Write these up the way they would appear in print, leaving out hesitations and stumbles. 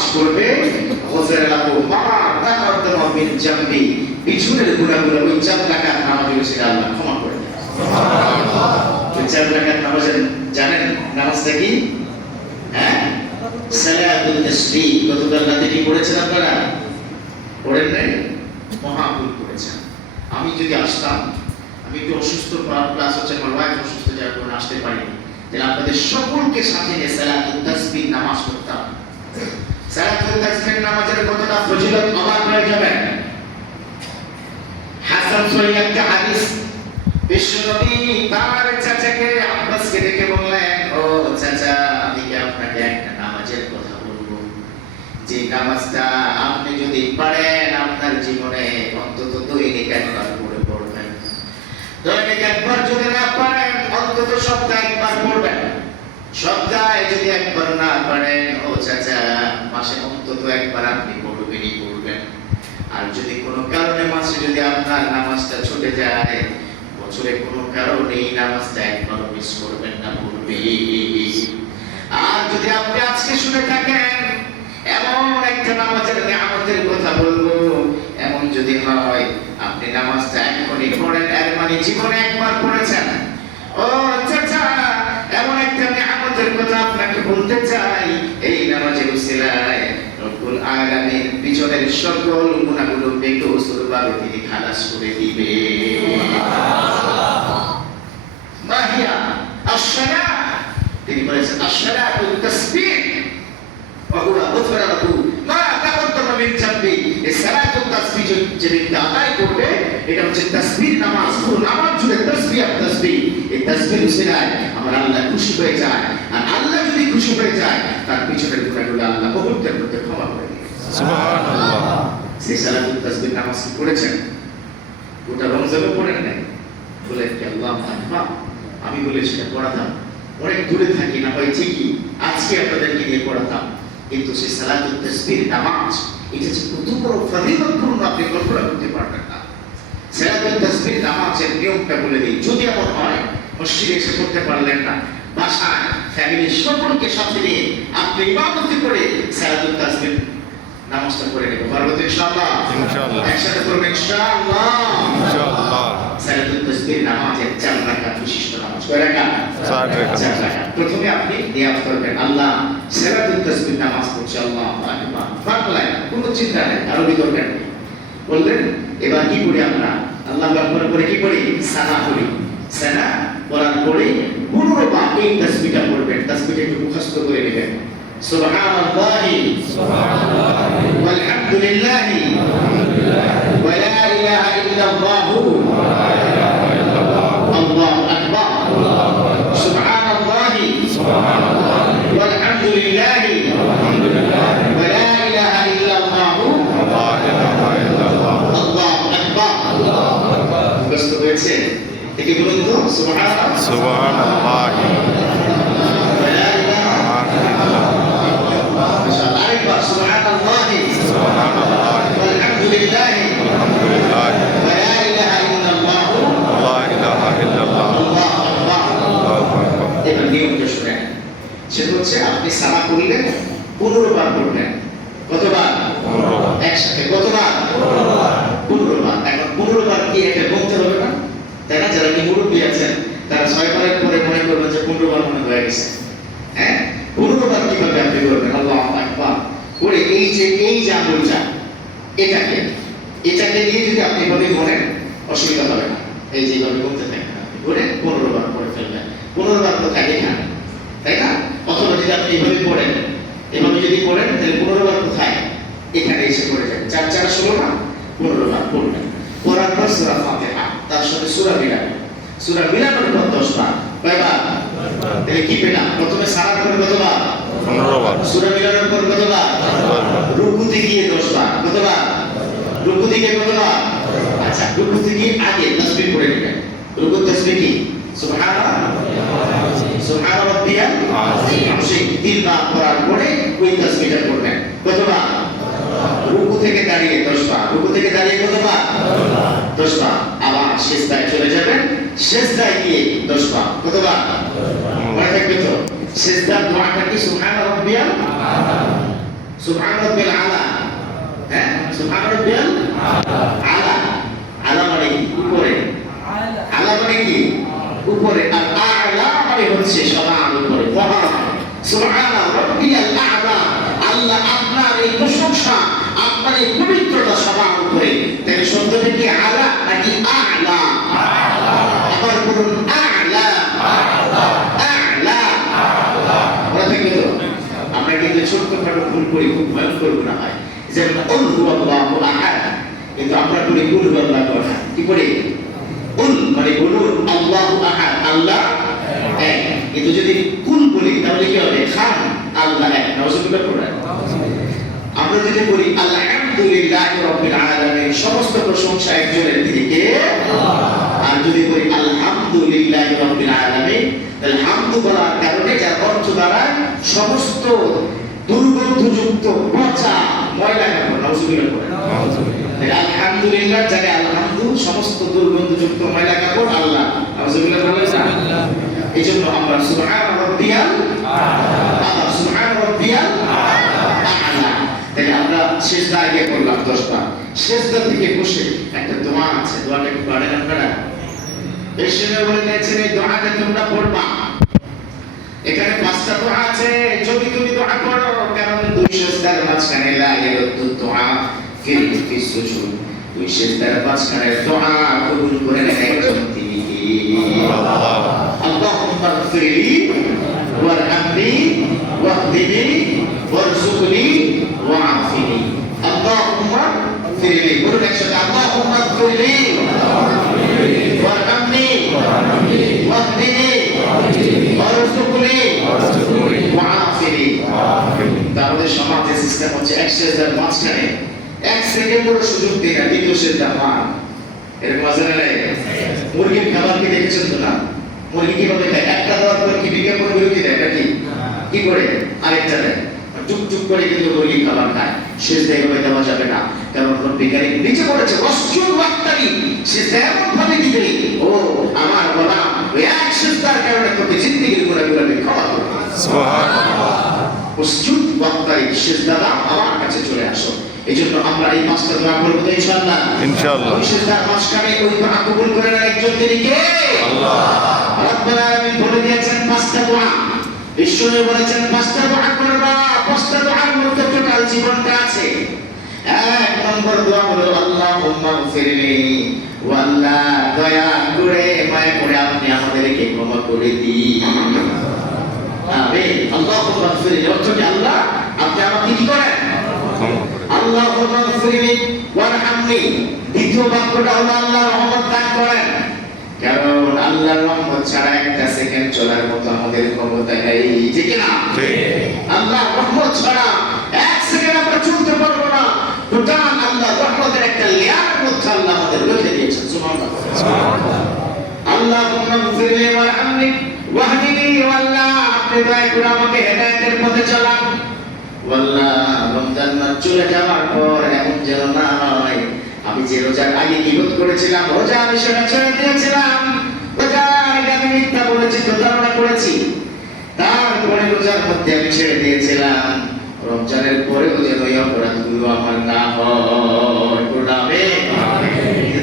নামাজ পড়বে গফির লাহু মা তাকাদ্দামা মিন জামবি, পিছনের গুনাহগুলো ওই 4 রাকাত নামাজে সেটা আল্লাহ ক্ষমা করে দেয়। সুবহানাল্লাহ। ওই 4 রাকাত নামাজের জানেন নামাজটা কি? হ্যাঁ, সালাতুল তাসবিহ। গতকাল রাতে কি পড়েছেন আপনারা? পড়েন নাই? মহাভুল করেছেন। আমি যদি আসতাম, আমি একটু অসুস্থ, প্লাস হচ্ছে আমার ওয়াইফ অসুস্থ, যার কারণে আসতে পারিনি, তাহলে আপনাদের সকলকে সাথে নিয়ে সালাতুল তাসবিহ নামাজ পড়তাম। সালাতুল তাসবিহ নামাজের কতটা ফজিলত অবাক হয়ে যাবেন। হাসান সহিহ একটা হাদিস, বিশ্বনবী তার চাচাকে আব্বাসকে দেখে বললেন, ও চাচা, আমি কি আপনাকে একটা নামাজের কথা বলবো, যে নামাজটা আপনি যদি পারেন আপনার জীবনে অন্তত দৈনিক একবার পড়ে পড়বেন, দৈনিক একবার যদি না পারেন অন্তত সপ্তাহে একবার পড়বেন, সপ্তাহে যদি একবার না পারেন ও চাচা মাসে অন্তত একবার আপনি পড়বেনই পড়বেন। আর যদি কোনো কারণে মাসে যদি আপনার নামাজটা ছুটে যায়, বছরে কোনো কারণে এই নামাজটা একবার মিস করবেন না, পড়বেন। আর যদি আপনি আজকে শুনে থাকেন এমন একটা নামাজের নিয়ামতের কথা বলবো, এমন যদি হয় আপনি নামাজটা এখনই পড়েন, এর মানে জীবনে একবার পড়েছেন, ও চাচা এমন একটা নিয়ামতের কথা আপনাকে বলতে চাই, এই নামাজের উসিলায় রব্বুল আলামিন পিছনের সকল গুনাহগুলো বেকসুরভাবে তিনি খালাস করে দিবে। মাহিয়া আশ-শালাহ, তিনি বলেছেন আশ-শালাতুত তাসবিহ ওয়া হুয়া গুফরা লাহু মা তাকাদ্দামা মিন জামবি। এই সালাতুত তাসবিহ যে ব্যক্তি আদায় করবে, এটা হচ্ছে তাসবিহ নামাজ, পুরো নামাজ জুড়ে তাসবিহ আর তাসবিহ। এই তাসবিহ উসিলায় আমার আল্লাহ খুশি হয়ে যায়, আর আল্লাহ যদি খুশি হয়ে যায় তার পিছনের গুনাহগুলো আল্লাহ বহুতের মধ্যে ক্ষমা করে দেয়। সুবহানাল্লাহ। সেই সালাতুত তাসবিহ নামাজ কি করেছেন? গোটা রমজানে পড়েন নাই? বলে কি আল্লাহু আকবার, আমি বলে সেটা পড়াতাম, অনেক দূরে থাকি না হয় ঠিকই, আজকে আপনাদেরকে নিয়ে পড়াতাম, কিন্তু সেই সালাতুত তাসবিহ নামাজ এটা যে কত বড় ফজিলতপূর্ণ আপনি কল্পনা করতে পারবেন না। সালাতুত তাসবিহ নামাজের নিয়মটা বলে দিই, যদি এমন হয় মসজিদে এসে পড়তে পারলেন না, বাসায় ফ্যামিলির সকলকে সাথে নিয়ে আপনি ইবাদত করে সালাতুত তাসবিহ নামাজটা পড়ে নেব, পারবো তো ইনশাআল্লাহ? ইনশাআল্লাহ। একসাথে করবেন ইনশাআল্লাহ। ইনশাআল্লাহ। সালাতুত তাসবিহ নামাজের 4 রাকাত বিশিষ্ট নামাজ। কয় রাকাত? 4 রাকাত। প্রথমে আপনি নিয়াত করবেন, আল্লাহ সালাতুত তাসবিহ নামাজ পড়ছি, আল্লাহু আকবার, বাংলায় কোনো চিন্তা নেই, আরবি করবেন। বললেন এবার কি করি আমরা? আল্লাহু আকবার করে কি করি? সানা করি। সানা পড়ার পরে 15 বার এই তাসবিহটা পড়বেন। তাসবিহটা একটু মুখস্থ করে নেবেন। সুবহানাল্লাহি সুবহানাল্লাহি ওয়াল হামদুলিল্লাহি ওয়া লা ইলাহা ইল্লাল্লাহু আল্লাহু আকবার। সুবহানাল্লাহি সুবহানাল্লাহি ওয়াল হামদুলিল্লাহি ওয়া লা ইলাহা ইল্লাল্লাহু আল্লাহু আকবার। মুখস্থ হয়েছে? একে বলুন তো সুবহানাল্লাহ সুবহানাল্লাহি আপনি সানা করলেন 15 বার করলেন। কতবার? 15 বার। একসাথে কতবার? 15 বার। এখন 15 বার কি এটা বলতে হবে না? তাই না? যারা কি মুরব্বী আছেন তারা 6 বারের পরে মনে করবেন যে 15 বার মনে হয়ে গেছে। হ্যাঁ, 15 বার কিভাবে আপনি করবেন? আল্লাহু আকবার করে এই যে আমলটা, এটাকে নিয়ে যদি আপনি এভাবে করেন অসুবিধা হবে না। এই যে এভাবে বলতে থাকেন, আপনি করে 15 বার করে ফেলবেন। 15 বার তো থাকে না, তাই না? অথবা যদি আপনি এভাবে পড়েন, এভাবে যদি পড়েন তাহলে 15 বার কোথায়? এখানে এসে পড়ে যাবে। 4 4 16 না, 15 বার পড়বেন। পড়ার পর সূরা ফাতিহা, তার সাথে সূরা মিলাবেন। সূরা মিলানোর পর 10 বার। কয়বার? তাহলে কি পেলাম? প্রথমে সারার পর কতবার? 15 বার। সূরা মিলানোর পর কতবার? 10 বার। রুকুতে গিয়ে 10 বার। কতবার? রুকুতে গিয়ে কতবার? আচ্ছা, রুকুতে গিয়ে আগে তাসবিহ পড়ে নেবেন। রুকুর তাসবিহ কি? সুবহানাল্লাহ সুবহান রাব্বিয়াল আযীম। 3 বার পড়ার পরে ওই তাসবিহটা পড়বেন। কতবার? রুকু থেকে দাঁড়িয়ে 10 বার। রুকু থেকে দাঁড়িয়ে কতবার? 10 বার। আবার সিজদায় চলে যাবেন, সিজদায় গিয়ে 10 বার। কতবার? মনে থাকবে তো? সিজদার দোয়াটা কি সুবহান রাব্বিয়াল? সুবহান রাব্বিল আলা। হ্যাঁ, সুবহান রাব্বিল আলা। আলা মানে কি? উপরে। আলা মানে কি? উপরে। আর আলা মানে হচ্ছে সবার উপরে, মহান। সুবহান রাব্বিল আলা। আল্লাহ আপনার এই প্রশংসা, আপনার এই পবিত্রতা সবার উপরে। তাহলে শব্দটা কি আলা নাকি আ'লা? আবার বলুন আ'লা। আ'লা। মনে থাকবে তো? আমরা কিন্তু ছোট্টখাটো ভুল করি, খুব ভয়ঙ্কর গুনাহ হয়। যেমন কুল হুয়াল্লাহু আহাদ, কিন্তু আমরা বলি কুল হুয়াল্লাহু আহাদ। কি করে? কুল মানে বলুন আল্লাহু আহাদ, আল্লাহ এক। কিন্তু যদি কুল বলি তাহলে কি হবে? খান, আল্লাহ এক। নাউজুবিল্লাহ পড়েন। আমরা যদি বলি আলহামদুলিল্লাহি রাব্বিল আলামিন, সমস্ত প্রশংসা একজনের দিকে। আর যদি বলি আলহামদুলিল্লাহি রাব্বিল আলামিন, তাহলে হামদু বলার কারণে যার অর্থ দ্বারা সমস্ত দুর্গন্ধযুক্ত পচা ময়লা কাপড়। নাউজুবিল্লাহ পড়েন। আলহামদুলিল্লাহ জায়গায় আলহামদু, সমস্ত দুর্গন্ধযুক্ত ময়লা কাপড় আল্লাহ। নাউজুবিল্লাহ বলেন না? এই জন্য আমরা সুবহান রাব্বিয়াল আ'লা, সুবহান রাব্বিয়াল আ'লা। তাহলে আমরা সিজদা আগে করলাম 10 বার। সিজদা থেকে বসে একটা দোয়া আছে, দোয়াটা কি পড়েন আপনারা? এই সময় বলে দিয়েছেন এই দোয়াটা তোমরা পড়বা। এখানে 5টা দোয়া আছে, যদি তুমি দোয়া করো, কারণ দুই সিজদার মাঝখানে লা ইয়ারুদ্দু দোয়া ফি সুজুদ, দুই সিজদার মাঝখানে দোয়া কবুল করে নেন একজন তিনি কি? আল্লাহুম্মা ইগফিরলি ওয়ারহামনি ওয়াহদিনি ওয়ারযুকনি ওয়াআফিনি। আল্লাহুম্মা ইগফিরলি, বলুন একসাথে, আল্লাহুম্মা ইগফিরলি ওয়ারহামনি ওয়াহদিনি ওয়ারযুকনি ওয়াআফিনি। তাহলে সমাজের সিস্টেম হচ্ছে এক সিজদার মাঝখানে 1 সেকেন্ডের সুযোগ দিই না, দ্বিতীয় সিজদা মান। এরকম আছে না? মুরগির খাবার কি দেখেছেন তো না? মুরগি কিভাবে খায়? একটা দেওয়ার পর কি বিজ্ঞাপন বিরতি দেয় নাকি? কি করে? আরেকটা দেয়। চুপ চুপ করে কিন্তু মুরগি খাবার খায়। সিজদা এভাবে দেওয়া যাবে না, কারণ বিজ্ঞানী নিচে বলেছে ওয়াসজুদ ওয়াক্তারি, সিজদা এমন ভাবে দিবে, ও আমার গোলাম, ওই এক সিজদার কারণে তোকে জিন্দেগির গুনাহগুলো আমি ক্ষমা করব। সুবহানাল্লাহ। ওয়াসজুদ ওয়াক্তারি, সিজদা দাও, আমার কাছে চলে আসো। এজন্য আমরা এই 5টা দোয়া করব তো ইনশাআল্লাহ। ইনশাআল্লাহ। ওই সিজদার মাঝখানে ওই দোয়া কবুল করে নেন একজন তিনি কে? আল্লাহ। রাব্বুল আলামিন বলে দিয়েছেন 5টা দোয়া। ঈশ্বর বলেছেন 5টা দোয়া করবা। 5টা দোয়ার মধ্যে টোটাল জীবনটা আছে। 1 নম্বর দোয়া হলো আল্লাহুম্মা ইগফিরলি, ও আল্লাহ দয়া করে মায়া করে আপনি আমাদেরকে ক্ষমা করে দিন। আমিন। আল্লাহুম্মা ইগফিরলি অর্থ কি? আল্লাহ আপনি আমাকে কি করেন? আল্লাহুম্মা ইগফিরলি ওয়ারহামনি। দ্বিতীয় বাক্যটা হলো আল্লাহ রহমত দান করেন, কারণ আল্লাহর রহমত ছাড়া একটা সেকেন্ড চলার মতো আমাদের ক্ষমতা নেই। ঠিক কি না? আল্লাহ রহমত ছাড়া 1 সেকেন্ড আমরা চলতে পারবো না। টোটাল আল্লাহ রহমতের একটা লেয়ারের মধ্যে আল্লাহ আমাদের রেখে দিয়েছেন। সুবহানাল্লাহ। আল্লাহুম্মা ইগফিরলি ওয়ারহামনি ওয়াহদিনি, ওয়া আল্লাহ আপনি দয়া করে আমাকে হেদায়েতের পথে চালান। আল্লাহ রমজান মাস চলে যাওয়ার পর এমন যেন না হয় আমি যে রোজার আগে গীবত করেছিলাম, রোজা আমি সেটা ছেড়ে দিয়েছিলাম, রোজার আগে আমি মিথ্যা বলেছি, প্রতারণা করেছি, তারপরে রোজার মধ্যে আমি ছেড়ে দিয়েছিলাম। রমজানের পরেও যেন এই অপরাধগুলো আমার না হয়।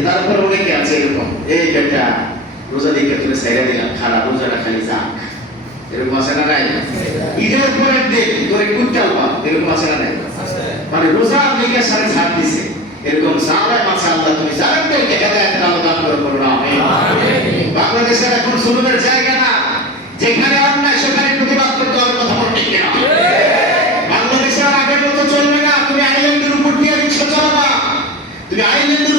তারপর অনেকে আছে এরকম, এই বেটা রোজা দেখে তুলে ছেড়ে দিলাম, খারাপ রোজাটা খালি যাক, এরকম আছে না নাই? ঈদের পরের দিন তোরে কুইন্টাল পাব, এরকম আছে না নাই? মানে রোজা লিখে সাড়ে ছাড় দিছে, এরকম জালেম আছে। আল্লাহ তুমি জালেমদেরকে হেদায়েতের আলো দান করো। আমিন। বাংলাদেশের এখন জুলুমের জায়গা না, যেখানে অন্যায় সেখানে প্রতিবাদ করতে হবে। কথা বলতে ঠিক না? বাংলাদেশের আগের মতো চলবে না। তুমি আইল্যান্ডের উপর দিয়ে রিকশা চালাবা, তুমি আইল্যান্ডের